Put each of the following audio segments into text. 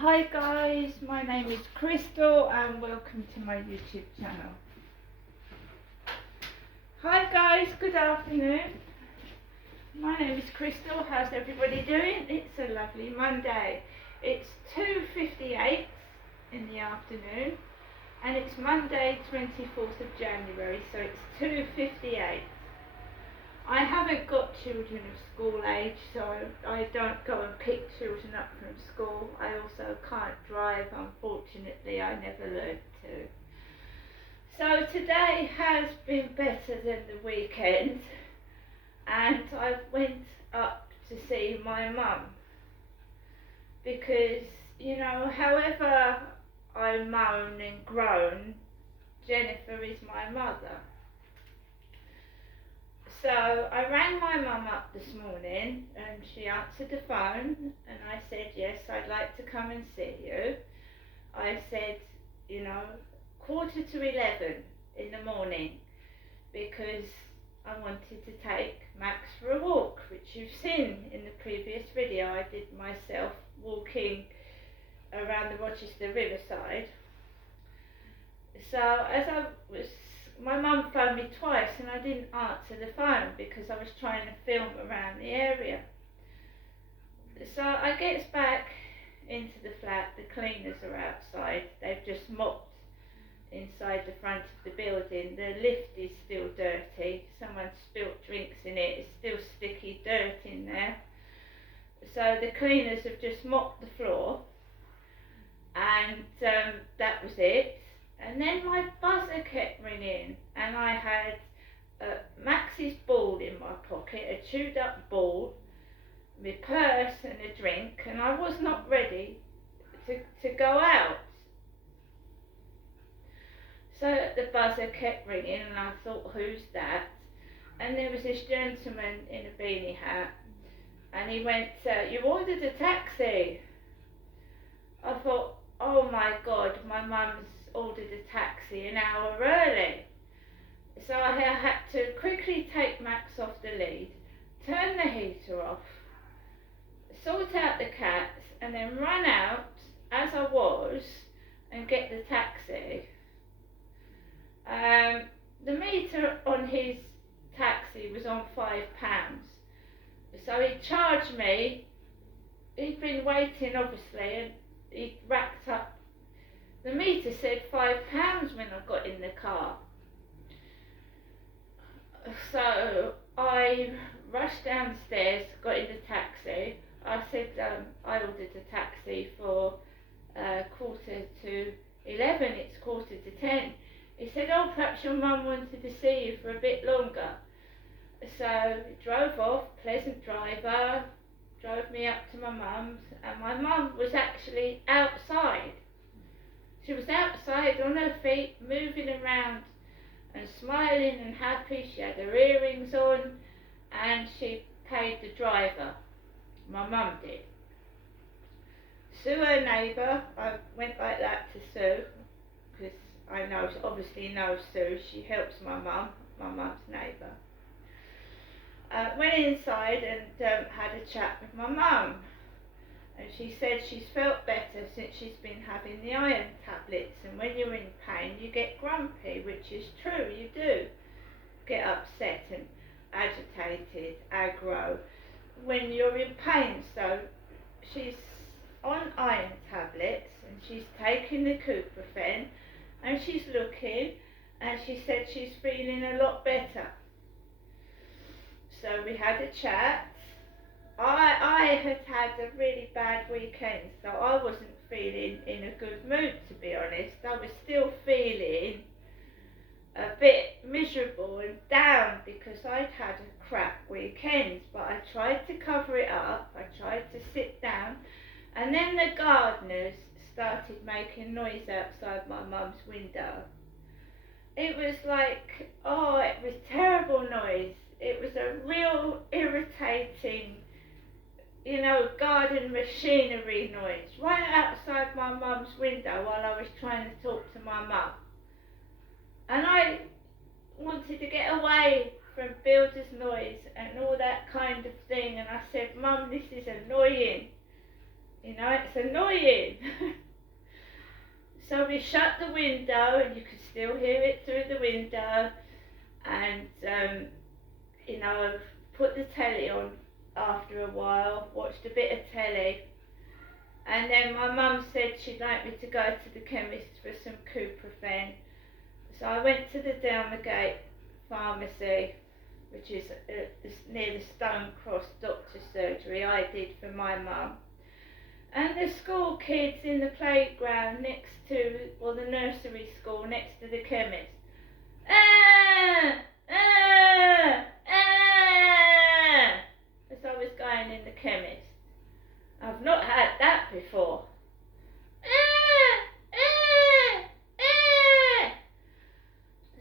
Hi guys, my name is Crystal and welcome to my YouTube channel. Hi guys, good afternoon. My name is Crystal. How's everybody doing? It's a lovely Monday. It's 2:58 in the afternoon and it's Monday 24th of January, so it's 2:58. I haven't got children of school age, so I don't go and pick children up from school. I also can't drive, unfortunately. I never learned to. So today has been better than the weekend, and I went up to see my mum because, you know, however I moan and groan, Jennifer is my mother. So I rang my mum up this morning and she answered the phone and I said, yes, I'd like to come and see you. I said, you know, 11:15 in the morning because I wanted to take Max for a walk, which you've seen in the previous video. I did myself walking around the Rochester Riverside. So as I was, my mum phoned me twice and I didn't answer the phone because I was trying to film around the area. So I gets back into the flat, the cleaners are outside, they've just mopped inside the front of the building. The lift is still dirty, someone spilt drinks in it, it's still sticky dirt in there. So the cleaners have just mopped the floor and that was it. And then my buzzer kept ringing and I had Max's ball in my pocket, a chewed up ball, my purse and a drink, and I was not ready to go out. So the buzzer kept ringing and I thought, who's that? And there was this gentleman in a beanie hat and he went, you ordered a taxi. I thought, oh my God, my mum's ordered a taxi an hour early. So I had to quickly take Max off the lead, turn the heater off, sort out the cats and then run out as I was and get the taxi. The meter on his taxi was on £5. So he charged me, he'd been waiting obviously and he racked up. The meter said £5 when I got in the car. So I rushed downstairs, got in the taxi. I said I ordered a taxi for 11:15, it's 10:15. He said, oh, perhaps your mum wanted to see you for a bit longer. So he drove off, pleasant driver, drove me up to my mum's, and my mum was actually outside. She was outside on her feet, moving around and smiling and happy. She had her earrings on and she paid the driver. My mum did. Sue, her neighbour, I went like that to Sue because I obviously know Sue. She helps my mum's neighbour. Went inside and had a chat with my mum. And she said she's felt better since she's been having the iron tablets, and when you're in pain you get grumpy, which is true, you do get upset and agitated, aggro when you're in pain. So she's on iron tablets and she's taking the Couprofen and she's looking and she said she's feeling a lot better. So we had a chat. I had a really bad weekend, so I wasn't feeling in a good mood, to be honest. I was still feeling a bit miserable and down because I'd had a crap weekend, but I tried to cover it up. I tried to sit down, and then the gardeners started making noise outside my mum's window. It was like, oh, it was terrible noise. It was a real irritating, you know, garden machinery noise right outside my mum's window while I was trying to talk to my mum. And I wanted to get away from builder's noise and all that kind of thing, and I said, Mum, this is annoying. You know, it's annoying. So we shut the window, and you could still hear it through the window, and you know, put the telly on after a while, watched a bit of telly, and then my mum said she'd like me to go to the chemist for some Couprofen. So I went to the Down the Gate pharmacy, which is near the Stone Cross Doctor's Surgery. I did for my mum. And the school kids in the playground next to, well, the nursery school next to the chemist. As I was going in the chemist. I've not had that before.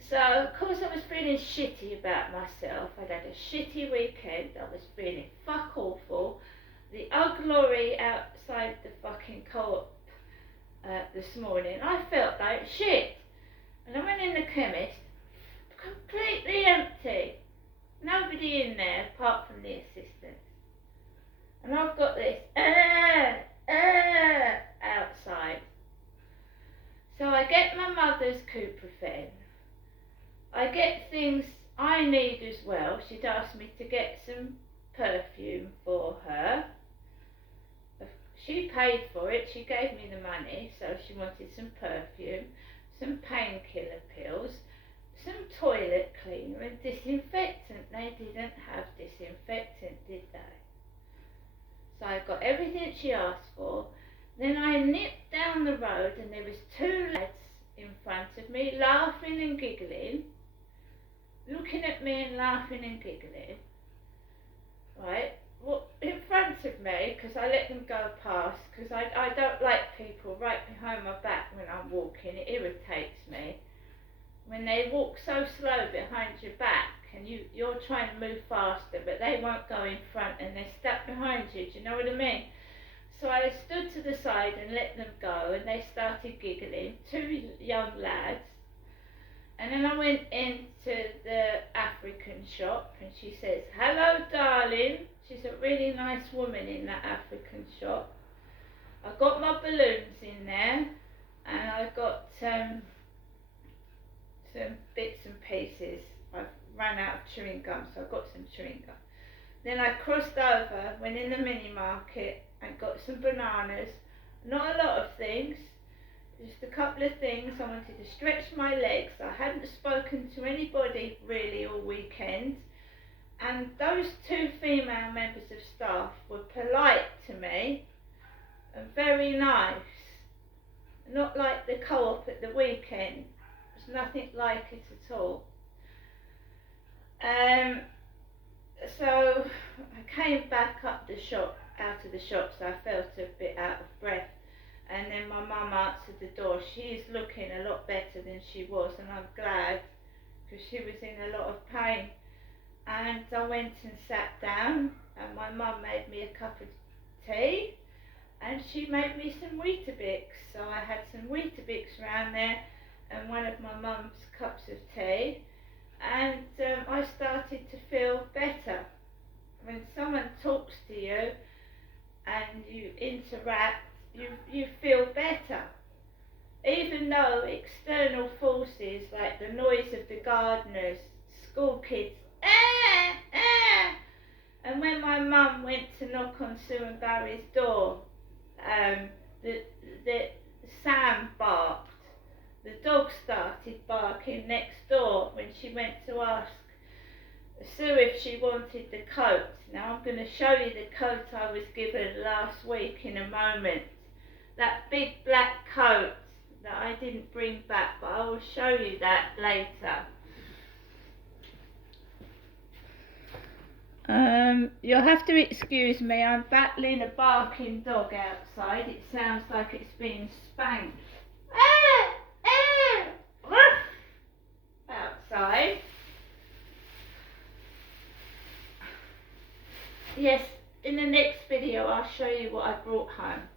So, of course, I was feeling shitty about myself. I'd had a shitty weekend. I was feeling fuck awful. The ugly lorry outside the fucking co-op this morning, I felt like shit. And I went in the chemist, completely empty. Nobody in there apart from the assistants. And I've got this outside. So I get my mother's Couprofen. I get things I need as well. She'd asked me to get some perfume for her. She paid for it, she gave me the money, so she wanted some perfume, some painkiller pills, some toilet cleaner and disinfectant. They didn't have disinfectant, did they? So I got everything she asked for. Then I nipped down the road and there was two lads in front of me laughing and giggling, looking at me and laughing and giggling, right? Well, in front of me, because I let them go past, because I don't like people right behind my back when I'm walking. It irritates me. When they walk so slow behind your back and you're trying to move faster, but they won't go in front and they're stuck behind you. Do you know what I mean? So I stood to the side and let them go, and they started giggling, two young lads. And then I went into the African shop and she says, "Hello, darling." She's a really nice woman in that African shop. I got my balloons in there and I got some bits and pieces. I've run out of chewing gum, so I got some chewing gum. Then I crossed over, went in the mini market and got some bananas. Not a lot of things. Just a couple of things. I wanted to stretch my legs. I hadn't spoken to anybody really all weekend. And those two female members of staff were polite to me and very nice. Not like the co-op at the weekend. There's nothing like it at all. So I came back up the shop, out of the shop, so I felt a bit out of breath. And then my mum answered the door. She's looking a lot better than she was, and I'm glad, because she was in a lot of pain. And I went and sat down, and my mum made me a cup of tea, and she made me some Weetabix. So I had some Weetabix around there, and one of my mum's cups of tea, and I started to feel better. When someone talks to you, and you interact, you feel better. Even though external forces like the noise of the gardeners, school kids, and when my mum went to knock on Sue and Barry's door, the Sam barked. The dog started barking next door when she went to ask Sue if she wanted the coat. Now I'm going to show you the coat I was given last week in a moment. That big black coat that I didn't bring back, but I will show you that later. You'll have to excuse me, I'm battling a barking dog outside. It sounds like it's being spanked. Outside. Yes, in the next video I'll show you what I brought home.